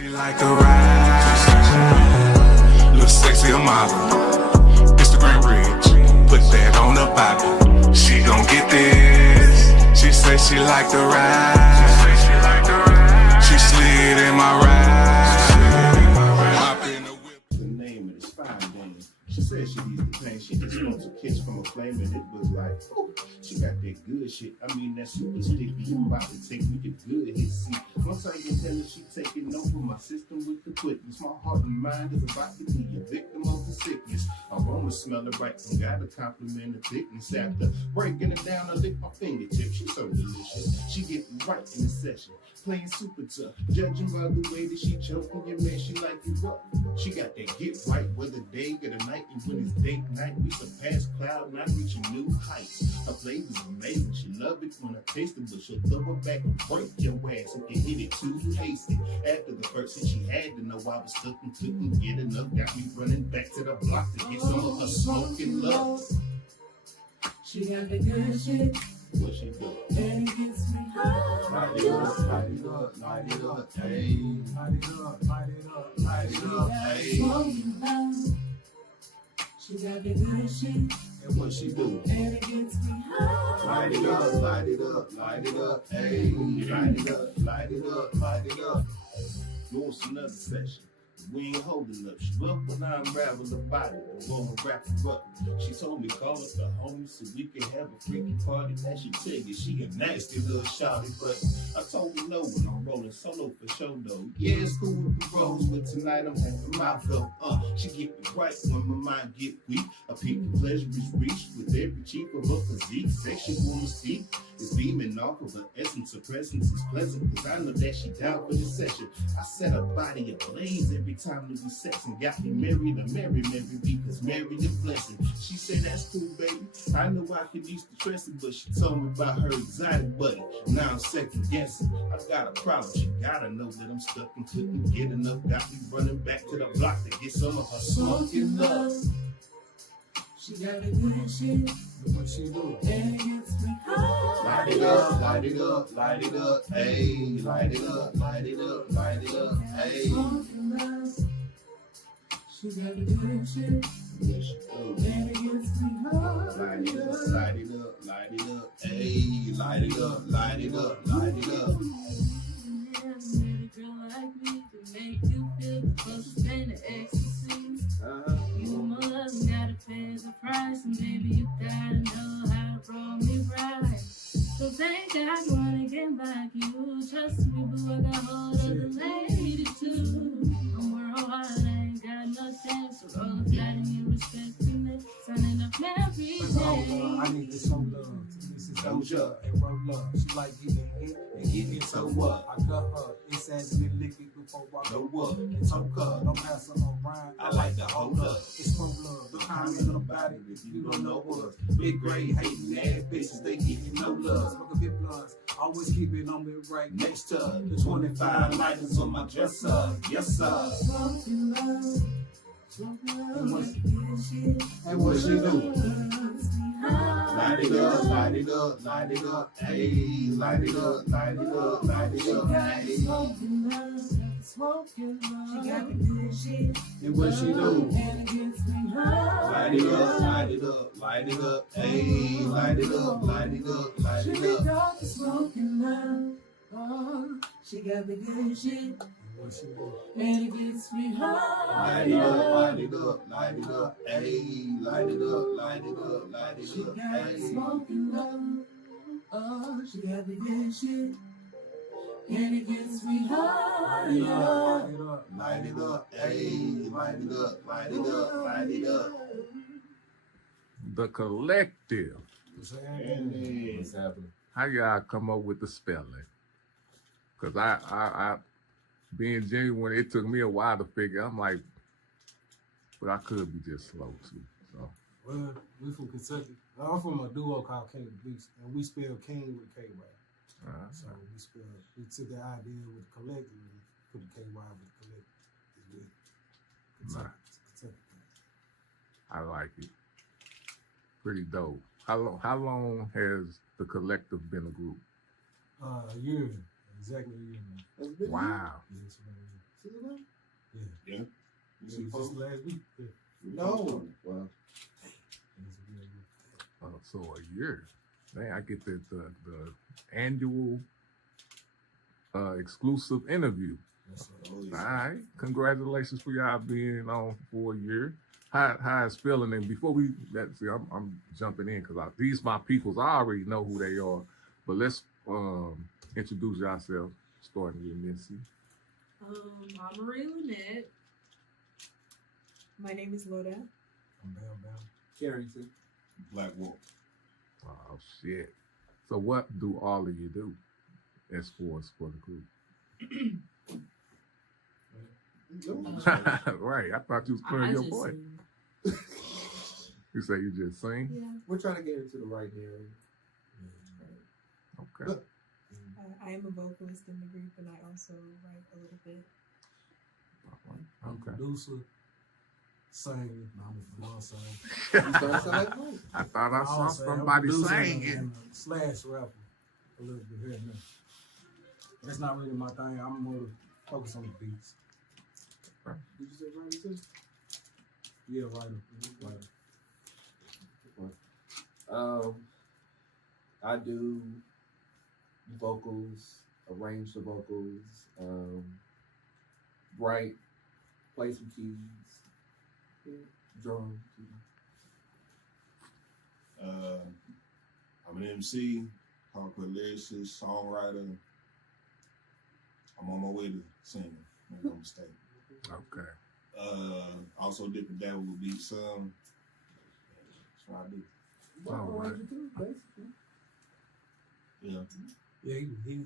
She like the ride, look sexy, a model, Instagram rich, put that on the Bible. She gon' get this. She say she like the ride. She slid in my ride. Hop in the whip. The name of this fine dame. She said she needs the pain. She just wants a kiss from a flame, and it was like, ooh, she got that good shit. I mean, that super sticky. You about to take me to good hit. See, once I get tell her she taking over my system with the quickness. My heart and mind is about to be a victim of the sickness. I wanna smell it right and gotta compliment the thickness. After breaking it down, I lick my fingertips. She's so delicious. She get right in the session, playing super tough. Judging by the way that she choking your man, she like it rough. She got that get right whether day or the night. And when it's date night, we surpass cloud nine, reaching new heights. Her flavor's amazing. She love it when I taste it, but she'll throw it back and break your ass if you hit it too hasty. After the first hit, she had to know I was stuck and couldn't get enough. Got me running back to the block to get some of her smoking love. She got the good shit. What she do? And it gets me high. Light it up, light it up, light it up, hey. Light it up, light it up, light it up, hey. She got the good shit. And what she do? And it gets me high. Light it up, light it up, light it up, hey. Light it up, light it up, light it up. What's another session? We ain't holding up. She up when I unravel the body. I'm gonna wrap her up. She told me call up the homies so we can have a freaky party. That she tell you she a nasty little shawty, but I told her no when I'm rolling solo for show though. Yeah, it's cool with the rolls, but tonight I'm having my go. She get me right when my mind get weak. A peak of pleasure is reached with every cheek of her physique. Sexual mystique is beaming off of her essence. Her presence is pleasant, cause I know that she down for this session. I set her body ablaze every time we be sex and got me married to Mary because married a blessing. She said that's cool, baby. I know I could use the trusting, but she told me about her exotic buddy. Now I'm second guessing. I got a problem. She gotta know that I'm stuck and couldn't get enough. Got me running back to the block to get some of her smoking love. She got the good shit. And what she do? And it gets me high. Light it up, light it up, light it up, hey. Light it up, light it up, light it up, hey. She got the good shit. Yes, she do. And it gets me high. Light it up, light it up, light it up, hey. Light it up, light it up, light it up. Met a girl like me to make you feel the closest thing to ecstasy. You more love, gotta pay the price, and baby you gotta know how to roll me right. So thank God wanna get back you. Trust me, boo, I got hold of the lady too. I'm worldwide, I ain't got no chance. So roll a flat and you respect me. Signing up every day. I need to show love to Mrs. Doja and roll love. She like getting hit and getting so what? I got her. It's as me lick it before I go up. And toke her. Don't pass her around. I like to hold up. It's from love. The kind of little body if you don't know us. Big grade hating ass bitches, they getting no love. Smoke a bit blunts. Always keep it on me right next to her. The 25 lighters on my dresser. Yes, sir. Smoking love. And what she do? High. Light it up, light it up, light it up, hey. Light it up, light it up, light it up, hey. Smoking love. Smoking love. She got the good shit. And what she do? And it gets me high. Light it up, light it up, light it up, hey. Light it up, light it up, light She it be up. got the smoking love. Oh, she got the good shit. What she do? And it gets me high. Light it up, light it up, light it up, hey. Light it up, light it up, light it She up, got the hey. smoking love. Oh, she got the good shit. And it gets me high. Light it up. Light it up, hey. Light it up, light it up, light it up. The Kylektiv. What's happening? What's happening? How y'all come up with the spelling? Cause I being genuine, it took me a while to figure. I'm like, but I could be just slow too. So Well, we from Kentucky. I'm from a duo called King of the Beast, and we spell King with a K-Y. So we took the idea with the collective and put the KY with the collective. Nice. Kentucky. I like it. Pretty dope. How long has the Kylektiv been a group? A year, exactly a year now. Wow. Yes, man. It's a It was just last week. Yeah. No. Well, So a year. Man, I get the annual exclusive interview. Yes, sir. Oh, All yeah. right. Congratulations for y'all being on for a year. How it's feeling? And before I'm jumping in because these my peoples. I already know who they are, but let's introduce yourself, starting with Missy. I'm Marie Lynette. My name is Loda. I'm Bam. Carrington. Black Wolf. Oh shit! So what do all of you do as for the group? Right. I thought you was clearing your just voice. sing. You say you just sing? Yeah. We're trying to get into the right area. Okay. I am a vocalist in the group, and I also write a little bit. I'm a Okay. producer, singer. No, I'm a singer. You starting to sound like Mike. I thought I saw I'm saying, somebody I'm a producer saying it. and a slash rapper a little bit here and there. That's not really my thing. I'm more focused on the beats. Did you say right too? Yeah, writer. I do vocals, arrange the vocals, write, play some keys, drum. I'm an MC, hardcore lyricist, songwriter. I'm on my way to singing. Make no mistake. Okay. Also dip and dabble with beat some. That's what I do. All right. Yeah. Yeah, he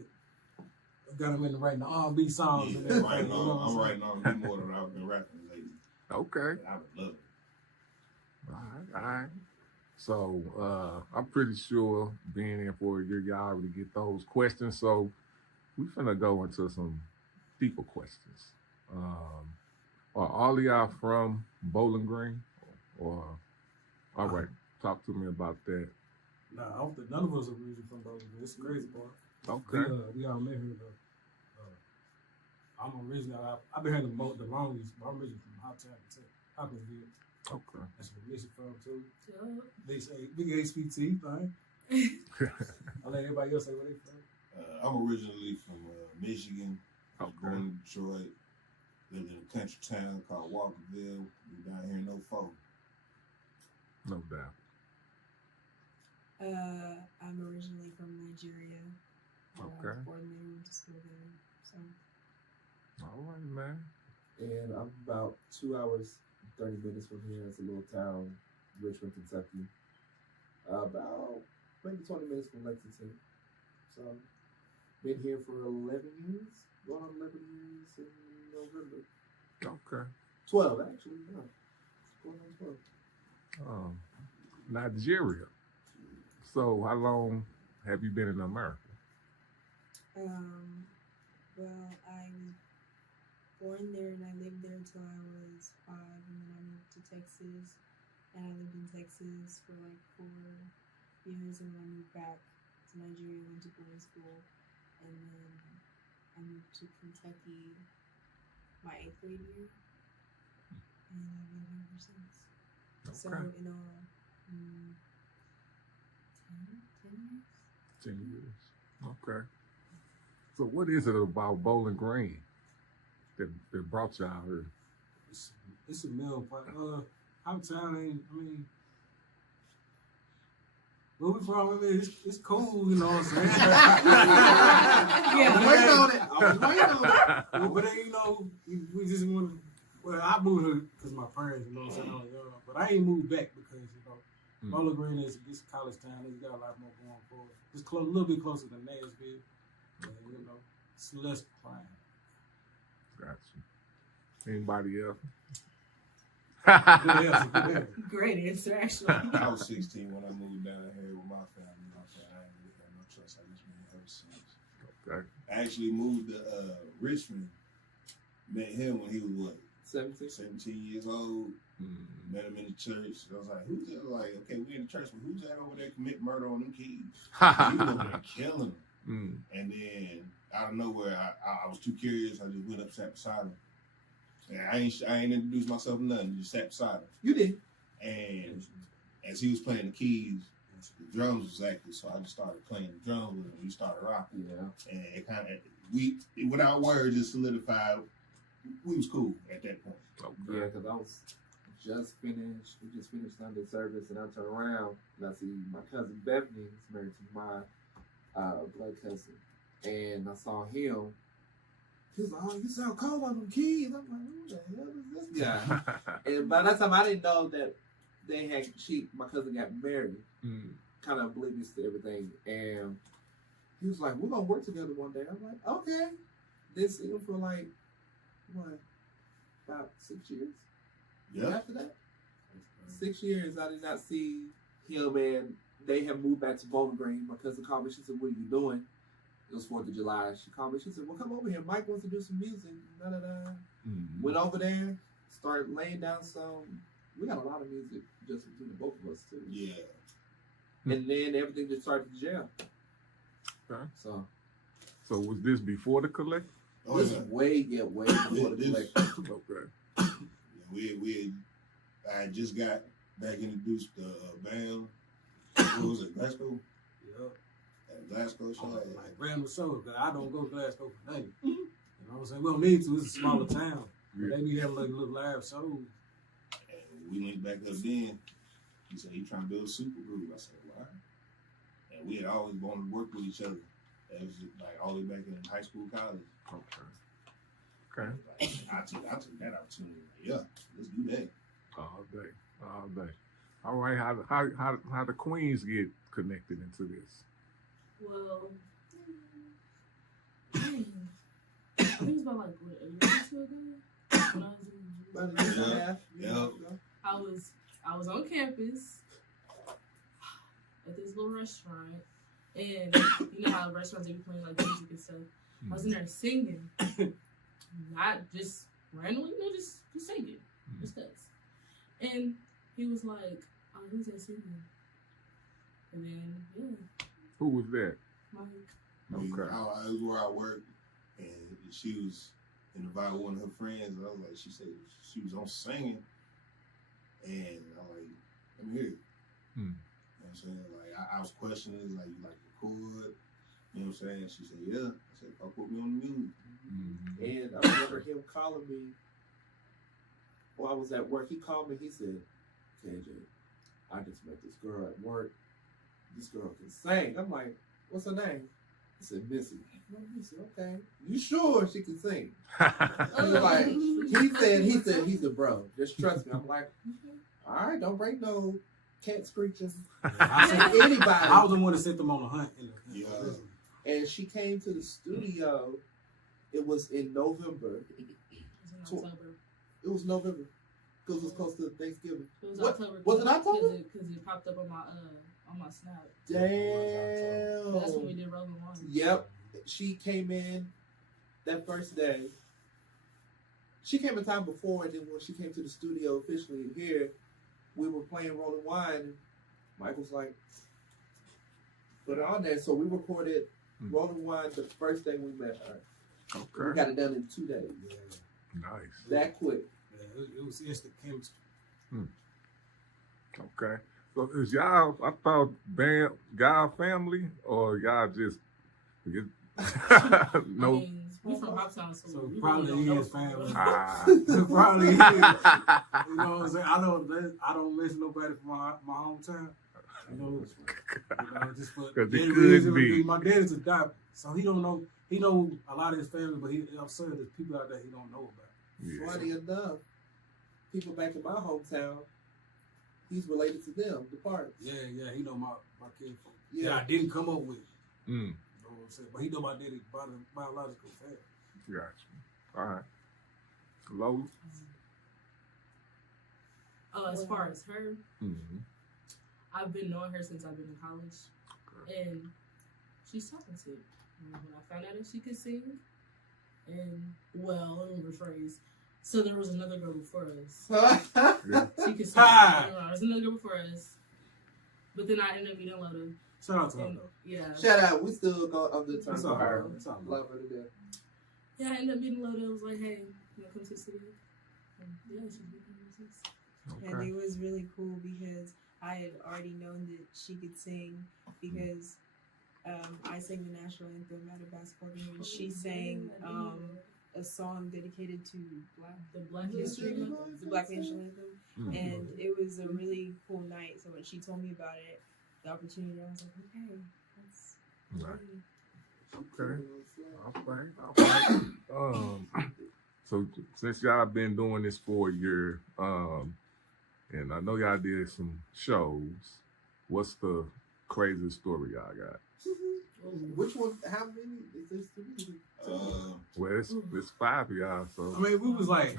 got him into writing the R&B songs. Yeah, and everything, writing you know on, what I'm saying? writing on way more than I've been rapping lately. Okay. And I would love it. All right. So I'm pretty sure being in for a year, y'all already get those questions. So we finna go into some deeper questions. Are all of y'all from Bowling Green? Or all right, talk to me about that. Nah, I don't think none of us are originally from Bowling Green. It's the crazy part. Okay. We all met here though. I'm originally, I've been here the longest, but I'm originally from Hopkinsville. Okay. That's where Missy from too. Yup. They say big HPT thing. I let everybody else say where they from. I'm originally from Michigan. I was born in Detroit. Lived in a country town called Walkerville. We down here in 04. No doubt. I'm originally from Nigeria. I Okay. was born there, went to school there. So All right, man. And I'm about 2 hours, 30 minutes from here. It's a little town, Richmond, Kentucky. About maybe 20 minutes from Lexington. So, been here for 11 years. Going on 11 years in November. Okay. 12, actually. Yeah. Going on 12. Nigeria. So how long have you been in America? well, I was born there and I lived there until I was 5, and then I moved to Texas, and I lived in Texas for like 4 years, and then I moved back to Nigeria, went to boarding school, and then I moved to Kentucky my 8th grade year, and I've been here ever since. So Okay. in all, 10 years. 10 years. Okay. So what is it about Bowling Green that brought y'all here? It's a mill pot. Our town ain't, I mean, where we from, I mean, it's cool, you know what I'm saying? Yeah. I'm waiting on it. But then, you know, we just want to, well, I moved here because my parents, you know what I'm saying? But I ain't moved back because, you know, Bowling Green is this college town. It's got a lot more going for it. It's a little bit closer than Nashville. But, you know, it's less crime. Gotcha. Anybody else? Good answer, good answer. Great answer, actually. I was 16 when I moved down here with my family. I ain't really had no choice. I just been here ever since. Okay. I actually moved to Richmond. Met him when he was what? 17 years old. Met him in the church. I was like, who's that? Like, okay, we in the church, but who's that over there commit murder on them kids? He was over there killing them. And then out of nowhere, I was too curious. I just went up, sat beside him. And I ain't introduced myself to nothing. Just sat beside him. You did. And as he was playing the keys, the drums was active, so I just started playing the drums with him. We started rocking. Yeah. And it kind of, without words, just solidified. We was cool at that point. Okay. Yeah, because I was just finished. We just finished Sunday service, and I turn around and I see my cousin Bethany is married to my blood cousin, and I saw him. He was like, "Oh, you sound cold on them keys." I'm like, "Who the hell is this guy?" And by that time, I didn't know that my cousin got married. Kind of oblivious to everything, and he was like, "We're gonna work together one day." I'm like, "Okay." Didn't see him for like what, about 6 years. Yeah. After that, 6 years, I did not see him, and they have moved back to Bowling Green. My cousin called me. She said, "What are you doing?" It was 4th of July. She called me. She said, "Well, come over here. Mike wants to do some music." Da, da, da. Went over there, started laying down some. We got a lot of music just between the both of us too. Yeah. And then everything just started to jam. Okay. So was this before the Kylektiv? Oh, this yeah. way before the collection. Okay. I just got back introduced to band. What was it, Glasgow? Yeah. At Glasgow show. Like random shows, because I don't go to Glasgow for nothing. You know what I'm saying? We don't need to. It's a smaller town. Yeah. They be having like little live shows. And we linked back up then. He said he trying to build a super group. I said, why? And we had always wanted to work with each other. That was like all the way back in high school, college. Okay. Like, I took that opportunity. Yeah, let's do that. All day. All right. How the Queens get connected into this? Well, I think it was about like what, a year or two ago. When I was in About a year and a half. Yeah. I was on campus at this little restaurant, and you know how restaurants they be playing like music and stuff. I was in there singing, not just randomly, you know, just singing, just cause. And he was like, "Oh, who's that singing?" And then Who was that? Mike. Okay. It was where I worked, and she was invited one of her friends. And I was like, she said she was on singing, and I'm like, let me hear it. You know what I'm saying? Like I was questioning, like, you like record? You know what I'm saying? She said, yeah. I said, "I'll put me on the music." And I remember him calling me while I was at work. He called me. He said, "KJ, I just met this girl at work. This girl can sing." I'm like, "What's her name?" He said, "Missy." He said, "Okay. You sure she can sing?" He was like, he said, "Bro, just trust me." I'm like, "All right, don't break no cat screeching." I said, "Anybody." I was the one that sent them on the hunt. Yeah. And she came to the studio. It was in November. It was in October. It was November because it was close to Thanksgiving. It was What? October. Was it October? Because it popped up on my snap. Damn. That's when we did Rolling One. Yep. She came in that first day. She came a time before, and then when she came to the studio officially here, we were playing Rolling Wine. And Mike was like, "Put it on there." So we recorded Rolling Wine the first day we met her. Okay. We got it done in 2 days. Nice. That quick. Yeah, it was instant chemistry. Okay. So is y'all, I thought y'all family, or y'all just I no? mean, we from Hoptown, so we probably really don't know is family. Ah. Probably is. You know what I'm saying? I don't miss nobody from my hometown. You know, just for 'Cause it that could reason, be. My dad's a doctor, so he don't know. He know a lot of his family, but I'm sure there's people out there he don't know about. Yeah. Funny enough, people back in my hometown, he's related to them, the Parks. Yeah, he know my kid. Yeah. Yeah, I didn't come up with. Mm. You know what I'm saying? But he know my daddy's biological family. Gotcha. All right. Lola? As far as her, Mm-hmm. I've been knowing her since I've been in college, and she's talented. When I found out that she could sing, and well, let me rephrase. So there was another girl before us. Yeah. She could sing. There was another girl before us, but then I ended up meeting Loda. Shout out to her And, though. yeah. Shout out, we still go on the terms That's of all her. right. That's all right. Love her to death. Yeah, I ended up meeting Loda. I was like, hey, you want to come to the studio? Yeah, she's been And Okay. it was really cool because I had already known that she could sing because I sang the national anthem at a basketball game and she sang a song dedicated to the Black History Month. the Black National Anthem. Mm. And it was a really cool night. So when she told me about it, the opportunity, I was like, okay, that's Right. really Okay. All right. So since y'all been doing this for a year, and I know y'all did some shows, what's the craziest story y'all got? Which one? How many? Is this three? Well, it's 5 of y'all, so I mean, we was like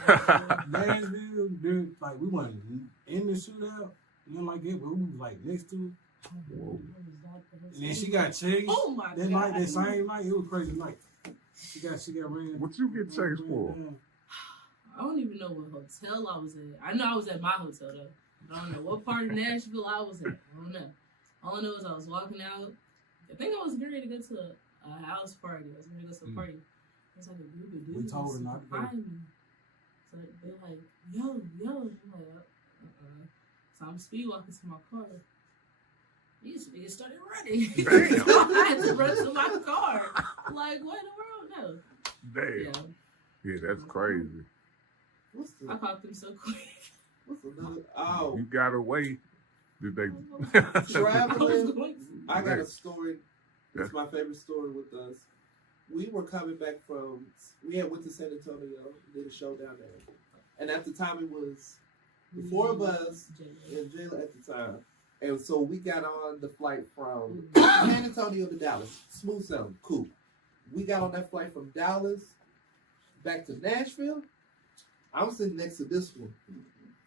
Nashville, dude, like we wasn't in the shootout, nothing like that, but we was like next to it. whoa. And then she got chased. Oh my That god! night, that same night, it was crazy night. She got ran. What you get chased for? I don't even know what hotel I was at. I know I was at my hotel though. I don't know what part of Nashville I was at. I don't know. All I know is I was walking out. I think I was getting ready to go to a house party. I was going to go to a party. It's like a group of dudes. We told her not to go. behind me. So they're like, yo. I'm like, So I'm speed walking to my car. These niggas started running. Damn. So I had to run to my car. Like, what in the world? No. Damn. Yeah, that's crazy. What's I the? caught them so quick. What's another? Oh, You got away. Did they? I was traveling. going I got a story. It's my favorite story with us. We were coming back from. We had went to San Antonio, did a show down there, and at the time it was the four of us and Jayla at the time, and so we got on the flight from San Antonio to Dallas. Smooth sailing, cool. We got on that flight from Dallas back to Nashville. I'm sitting next to this one,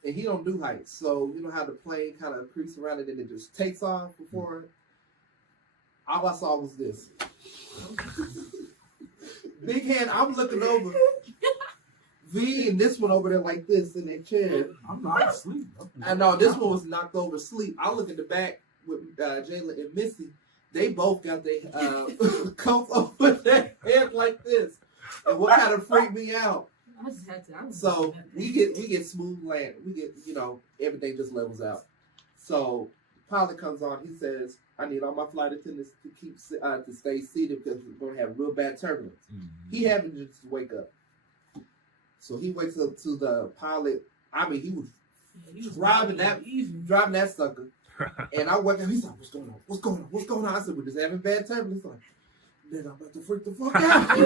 and he don't do heights, so you know how the plane kind of creeps around and then it just takes off before. All I saw was this. Big hand, I'm looking over. V and this one over there like this in their chair. I'm not asleep. I know this one was knocked over asleep. I look in the back with Jayla and Missy. They both got their coats over their head like this. And what kind of freaked me out? I just had to. So we get smooth land. We get, everything just levels out. So pilot comes on. He says, "I need all my flight attendants to keep to stay seated because we're gonna have real bad turbulence." He happened to just wake up. So he wakes up to the pilot. I mean, he was driving that sucker. And I wake up. He's like, "What's going on? What's going on? What's going on?" I said, "We're just having bad turbulence." Like, then I'm about to freak the fuck out.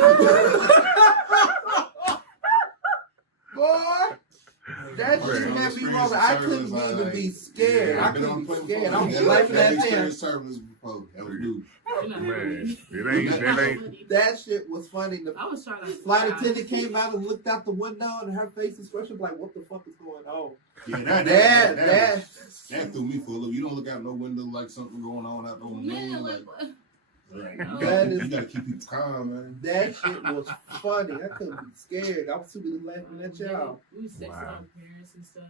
Boy, that shit had me rolling. I couldn't even be scared. I couldn't be scared. I was laughing at them. Man, it ain't. That shit was funny. The I was trying to. flight attendant came out and looked out the window, and her face expression like, "What the fuck is going on?" Yeah, That that threw me for a loop. You don't look out no window like something going on out the window. Man, like, what? Right. That You is- gotta keep people calm, man. that shit was funny. I couldn't be scared. I was too busy laughing at y'all. We was texting Wow. our parents and stuff.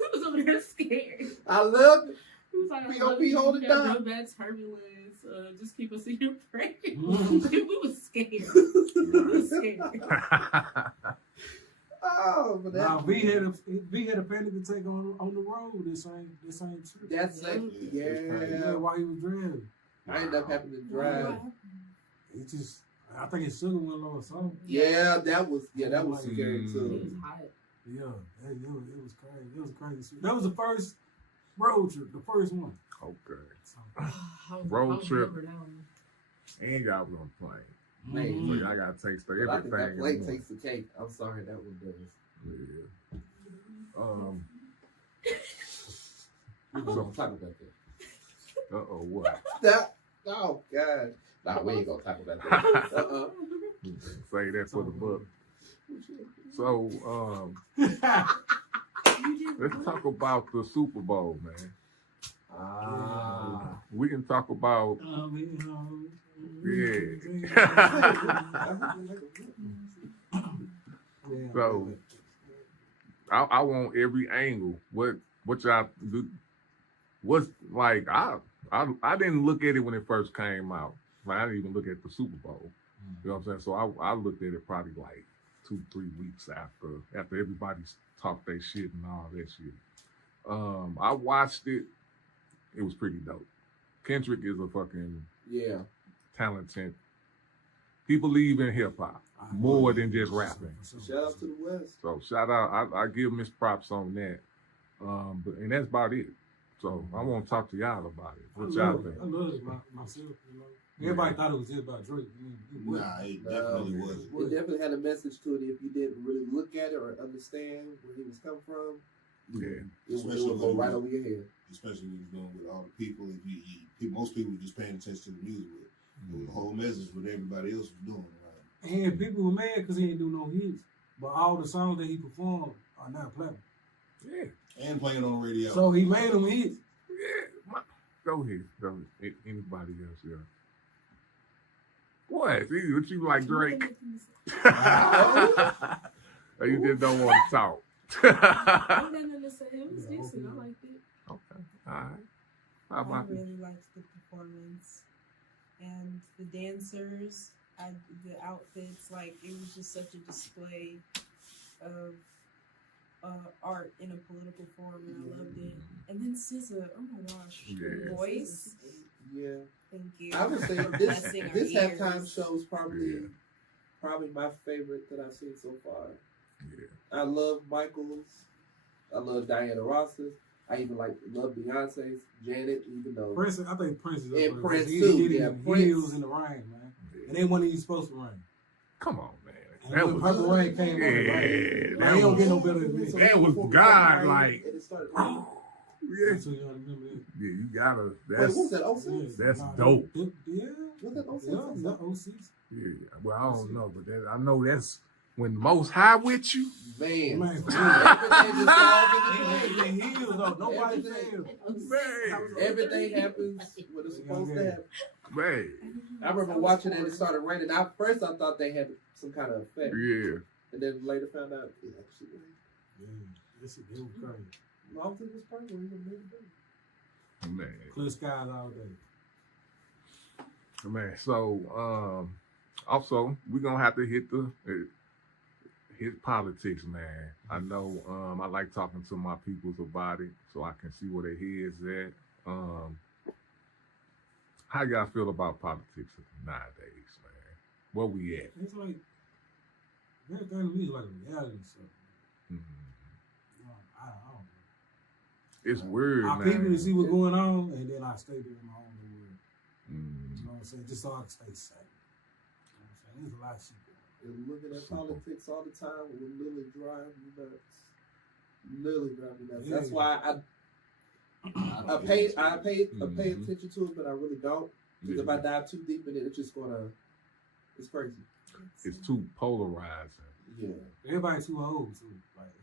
We was over there scared. I loved it. He was like, POP, hold it down. Real bad turbulence. Just keep us in your prayers. We was scared. We was scared. Oh, but Nah, that, we had a panic attack on the road. This ain't true. that's like, Yeah, yeah. while he was driving. I ended up having to drive. It just, I think his sugar went low or something. Yeah, that was scary It was too. hot. Yeah, it was crazy. It was crazy. That was the first road trip, the first one. Okay. So, Road trip. remember that one. And y'all was on the plane. Man, So y'all got to taste but I think that everything. plate in one. takes the cake. I'm sorry, that one does. Yeah. We're gonna talk about that. What? That, oh god. Nah, we ain't gonna talk about that. Say that for the book. So, let's talk about the Super Bowl, man. We can talk about, So, I want every angle. What y'all do? What's like? I didn't look at it when it first came out. Like, I didn't even look at the Super Bowl. You know what I'm saying? So I looked at it probably like 2-3 weeks after everybody's talked their shit and all that shit. I watched it. It was pretty dope. Kendrick is a fucking talented. He believes in hip hop more than just rapping. Shout out to the West. So shout out. I give him his props on that. And that's about it. So I want to talk to y'all about it. What y'all think? I love it myself. You know? Everybody thought it was just about Drake. Nah, it definitely wasn't. It definitely had a message to it if you didn't really look at it or understand where he was coming from. Yeah. It would go right over your head. Especially when you're doing with all the people. Most people were just paying attention to the music with it. The whole message what everybody else was doing. Right? And people were mad because he didn't do no hits. But all the songs that he performed are now platinum. Yeah. And playing on the radio. So he made them hits. Yeah. Go ahead. Anybody else? Yeah. What? What you like, Drake? Or you just don't want to talk? I didn't say it was decent. I liked it. Okay. All right. How I about you? really liked the performance and the dancers. The outfits, like it was just such a display of art in a political form, and I loved it. And then SZA, oh my gosh, her Yeah. voice. Yeah. Thank you. I would say Blessing our this halftime ears. show is probably my favorite that I've seen so far. Yeah. I love Michael's. I love Diana Ross's. I even love Beyonce's, Janet, even though Prince, I think Prince is up And there. Prince He too, did it yeah, in Prince. heels in the rain, man. And they wasn't even supposed to rain. Come on, man. And That when was Purple Rain came on, yeah. man, he don't get no better than this. That was God, like. And it started Yeah. So you gotta remember that. Yeah, you gotta. Wait, That's what was that? 06? that's Nah, dope. Yeah. Was that 06? Yeah, that 06. Yeah. Well, I don't know, but I know that's when the Most High with you. Man. Man, Everything just falls into place. in heels though, nobody Everything. failed. Man. Everything happens when it's supposed to happen. Man. I remember watching it and it started raining. At first, I thought they had some kind of effect. Yeah. And then later found out it actually rained. Yeah, this is crazy. I don't think it was purple. It was made it. Man. Clear skies all day. Man. So, also we're gonna have to hit politics, man. I know. I like talking to my peoples about it, so I can see where their heads at. How y'all feel about politics nowadays, man? Where we at? It's like everything to me is like a reality show. I don't know. It's weird, I man. people to see what's going on, and then I stay there in my own little world. You know what I'm saying? Just so I can stay safe. You know what I'm saying? There's a lot of shit going on. And looking at politics all the time will literally drive me nuts. Literally drive me nuts. Yeah. That's why I pay attention to it, but I really don't. Because if I dive too deep in it, it's crazy. It's too polarizing. Yeah. Everybody too old too. Like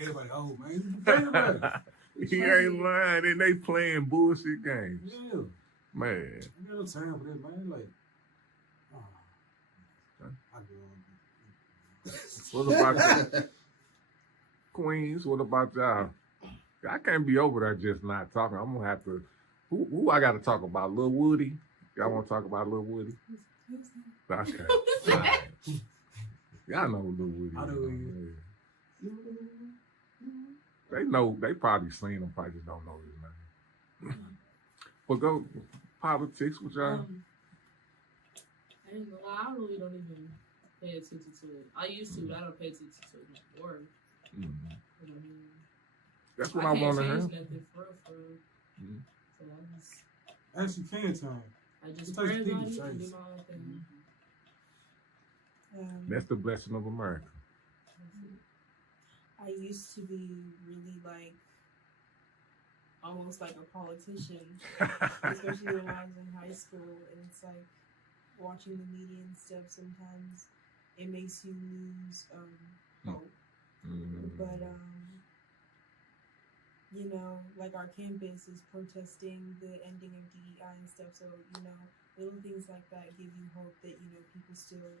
everybody old, man. Everybody. He ain't lying, and they playing bullshit games. Yeah. Man. I got no time for that, man. Like, I go on. What about y'all? Queens, what about y'all? I can't be over there just not talking. I'm gonna have to. Who I got to talk about? Lil Woody? Y'all want to talk about Lil Woody? Okay. Right. Y'all know who Lil Woody is. I know who he is. They know. They probably seen him. Probably just don't know his name. But go politics with y'all. I ain't gonna lie, I really don't even pay attention to it. I used to, but I don't pay attention to it anymore. That's what I want to hear. I can't change nothing for real. So I Actually, can time. just It pray takes people about it to and do change. my own thing. That's the blessing of America. I used to be really almost like a politician, especially when I was in high school. And it's like watching the media and stuff. Sometimes it makes you lose hope. But like our campus is protesting the ending of DEI and stuff. So little things like that give you hope that people still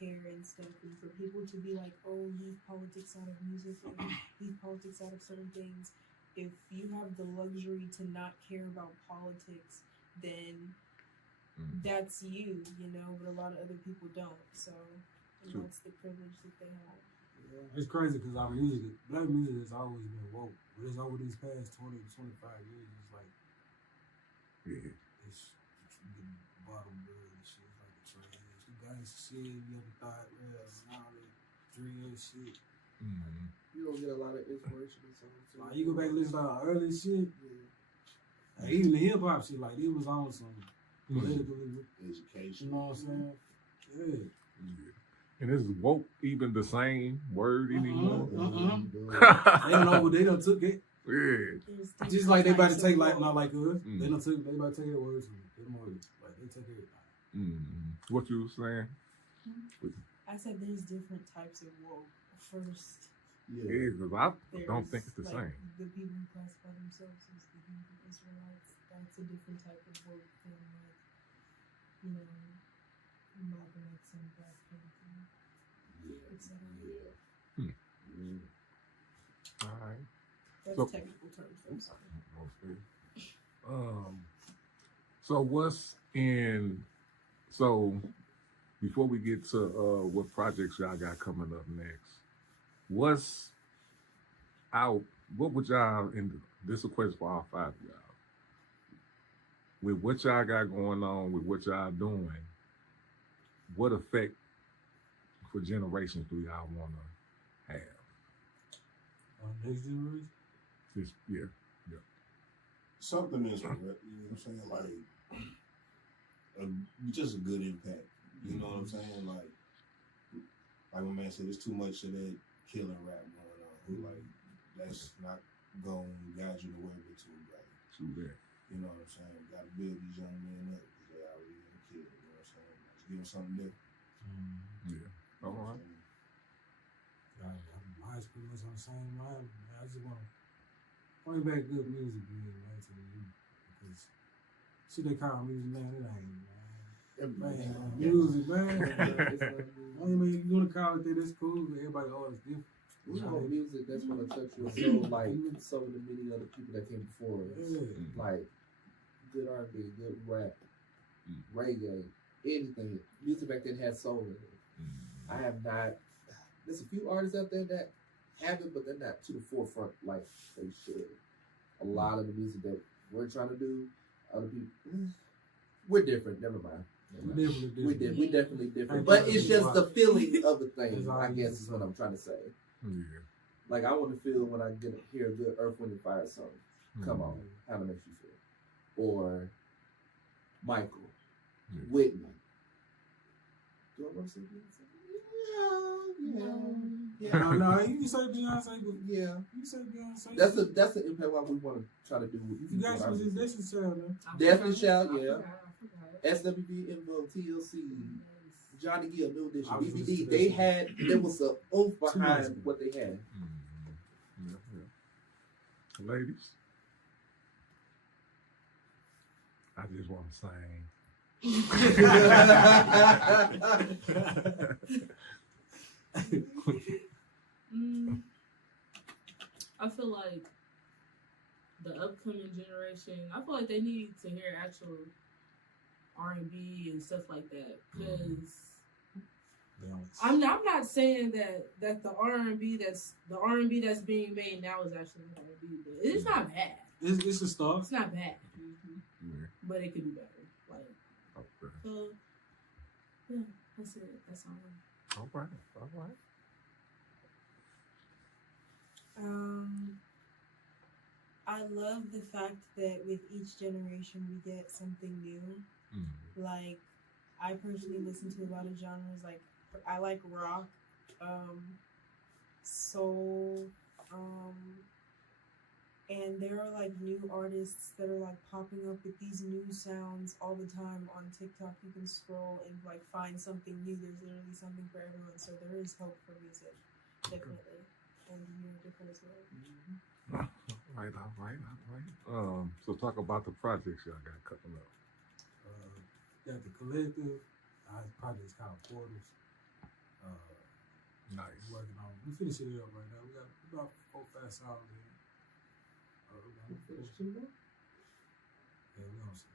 care and stuff. And for people to be like, oh, leave politics out of music, or leave politics out of certain things. If you have the luxury to not care about politics, then that's you, you know, but a lot of other people don't. So and True. that's the privilege that they have. It's crazy because our music, black music has always been woke. But it's over these past 20 to 25 years, it's like, it's the bottom bird and shit. It's like the trash. The gangsta shit, you ever thought, real, and all that drill shit. You don't get a lot of inspirational songs. Too. Like, you go back and listen to our early shit. Yeah. Like, even the hip hop shit, like, it was on some political Education. You know what I'm saying? Yeah. And is woke even the same word anymore? They don't know what they done took it. Yeah. Just like they about to take like not like us. They about to take their words from them words. Like they take everything. What you were saying? I said there's different types of woke. First, Yeah, because I don't think it's the like, same. The people who classify themselves as the Hebrew Israelites, that's a different type of woke than like, you know, Malcolm X and Black Panther, etc. All right. That's So- technical terms. I'm sorry. So what's in? So before we get to what projects y'all got coming up next, what's out? What would y'all? And this is a question for all five of y'all. With what y'all got going on, with what y'all doing, what effect for generations do y'all want to have? Next generation. Just Something is, you know what I'm saying? Like, just a good impact. You know what I'm saying? Like my man said, there's too much of that killing rap going on. Like, that's not going to guide you nowhere but to right. to that. You know what I'm saying? Got to build these young men up because they already been killed. You know what I'm saying? Just give them something different. Yeah. All right. Mine's pretty much on the same line. I just want to bring back good music, man, to the youth. Because shit they call music, man, it ain't, man. Music, man. I mean, you want to call it that, that's cool, but everybody always different. You know, music that's gonna touch your soul, like so many other people that came before us. Like good R&B, good rap, reggae, anything. Music back then had soul in it. I have not. There's a few artists out there that have it, but they're not to the forefront like they should. A lot of the music that we're trying to do, other people, we're different. Never mind. We definitely different. But it's just the feeling of the thing, I guess is what I'm trying to say. Yeah. Like I want to feel when I hear a good Earth, Wind, and Fire song. Come on, how it makes you feel. Or Michael, Whitney. Do I want to say Beyonce? Yeah. No, you can say Beyonce, but Yeah. you say Beyonce. That's the impact what we want to try to do with You guys was just Destiny Child, man. Definitely Shout, I yeah. forgot. SWV, Invo, TLC, Johnny Gill, New Edition, I was BBD. listening to They that had, there was a oomph months behind ago. what they had. Ladies, I just want to sing. I feel like the upcoming generation, I feel like they need to hear actual R&B and stuff like that. Because I'm not saying that the R&B that's being made now is actually R&B, but it's not bad. It's a start. It's not bad, Yeah. but it could be better. Like, Okay. so yeah, that's it. That's all. All right. All right. I love the fact that with each generation we get something new. Like, I personally listen to a lot of genres. Like, I like rock, soul, and there are like new artists that are like popping up with these new sounds all the time on TikTok. You can scroll and like find something new. There's literally something for everyone. So there is hope for music, definitely, and you're different as well. All right. So talk about the projects y'all got coming up. Got the Kylektiv. Our project's called Portals. Nice. Working on. We finishing it up right now. We got about 4-5 songs in. Finish two more? Yeah, we on some.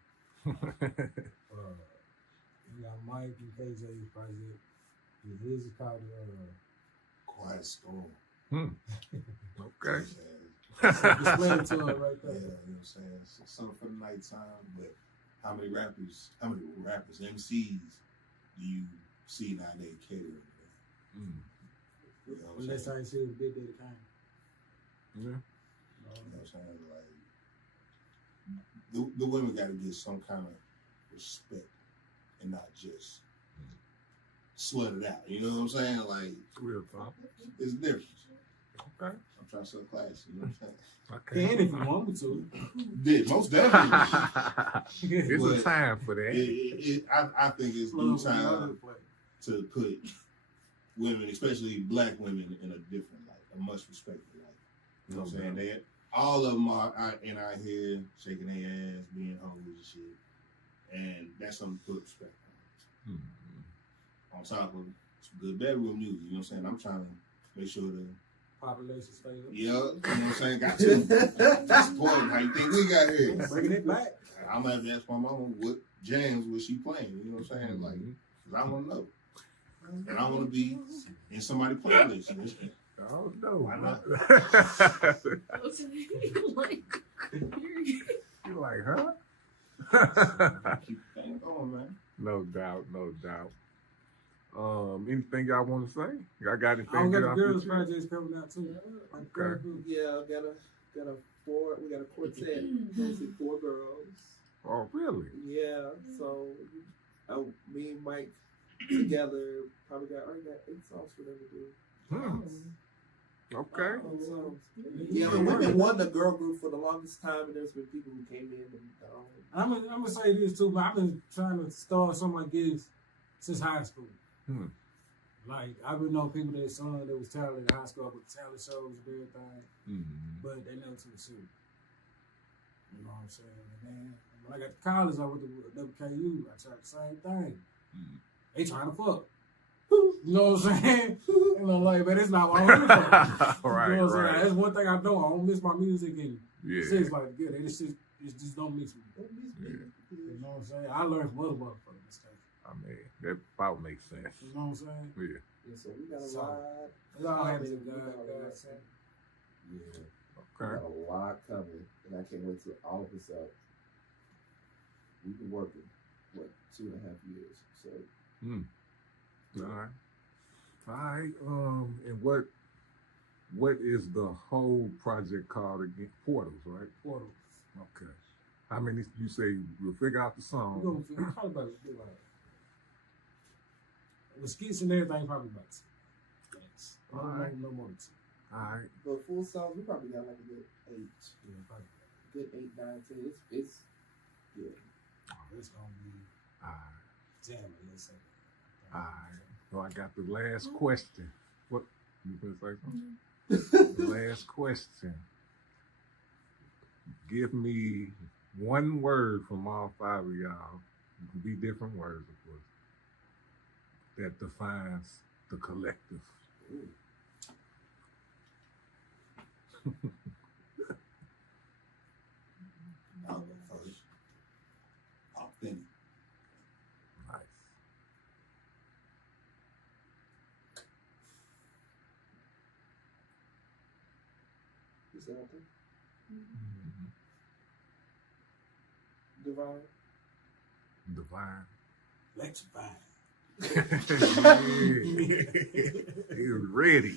We got Mike and KJ's project. His is called Quiet Storm. Okay. Explain it to her right Yeah, there. you know what I'm saying? So, something for the nighttime, but how many rappers, MCs do you see nowadays catering to that? You know what I'm Unless saying? I see a big day kind. Yeah. You know what I'm saying? Like, the women got to get some kind of respect and not just slut it out. You know what I'm saying? Like, Real talk. it's different. Okay. I'm trying to sell class. You know what I'm saying? Okay. Can if you want me to. Did most definitely. It's a But time for that. I think it's due time to put women, especially black women, in a different light, a much respected light. You know what I'm saying? All of them are out here shaking their ass, being hoes and shit. And that's something to put respect on. On top of some good bedroom music, you know what I'm saying? I'm trying to make sure the Population stay up. yeah, you know what I'm saying? Got to. That's important. How you think we got here? Bringing it back. I'm gonna have to ask my mama what jams was she playing. You know what I'm saying? Like, 'cause I want to know, and I want to be in somebody's playlist. Oh no! Why not? You like, huh? Keep the thing going, man. No doubt, no doubt. Anything y'all want to say? Y'all got anything? I got get the off girls' your chest? projects coming out too. Okay. Yeah, got a we got a quartet, mostly 4 girls. Oh, really? Yeah, so me and Mike together already got 8 songs for them to do. Okay. Yeah, but we've been wanting a girl group for the longest time, and there's been people who came in and I'm gonna say this too, but I've been trying to start some of my gigs since high school. Like I've been knowing people that was talented in high school with talent shows and everything, but they never took it serious. You know what I'm saying? And then when I got to college, I went to WKU. I tried the same thing. They trying to fuck. You know what I'm saying? And I'm like, man, it's not what I'm here for. Right, You know what I'm saying? right. That's one thing I know. I don't miss my music and Yeah. shit's like good. It just don't mix me. Yeah. You know what I'm saying? I learned from other motherfuckers' mistakes. I mean, that about makes sense. You know what I'm saying? Yeah. so we got a So, lot. It's all hands to We God. got a God lot. said. Yeah, we Okay. got a lot coming, and I can't wait till all of us up. We've been working 2.5 years, so All right. All right. And what is the whole project called again? Portals, right? Portals. Okay. How many you say you'll figure out the We're song? gonna probably about with skits and everything, probably about 2. All right. No more than 2. All right. but full songs we probably got like a good 8, Yeah, probably. good 8, 9, 10. It's good. Oh, it's gonna be All right. jamming. Let's say. All right. So I got the last question. What you gonna say something? The last question. Give me one word from all 5 of y'all. It can be different words, of course, that defines the collective. I'll go first. Authentic. Nice. You said something? Mm-hmm. Divine. Divine. Electrifying. He was ready.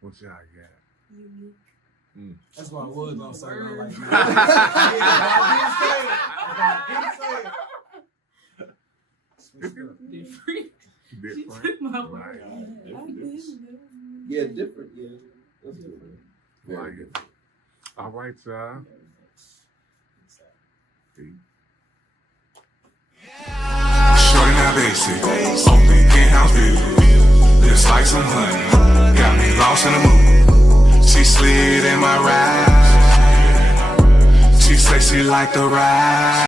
What y'all got? Unique. That's why I was gonna say. I like Word. that. Different. She Different. took my Right. word. Yeah, different. Yeah, that's different. Like it. All right, y'all. Peace. Shorty not basic, only in-house music. Just like some honey, got me lost in the mood. She slid in my ride. She say she like the ride.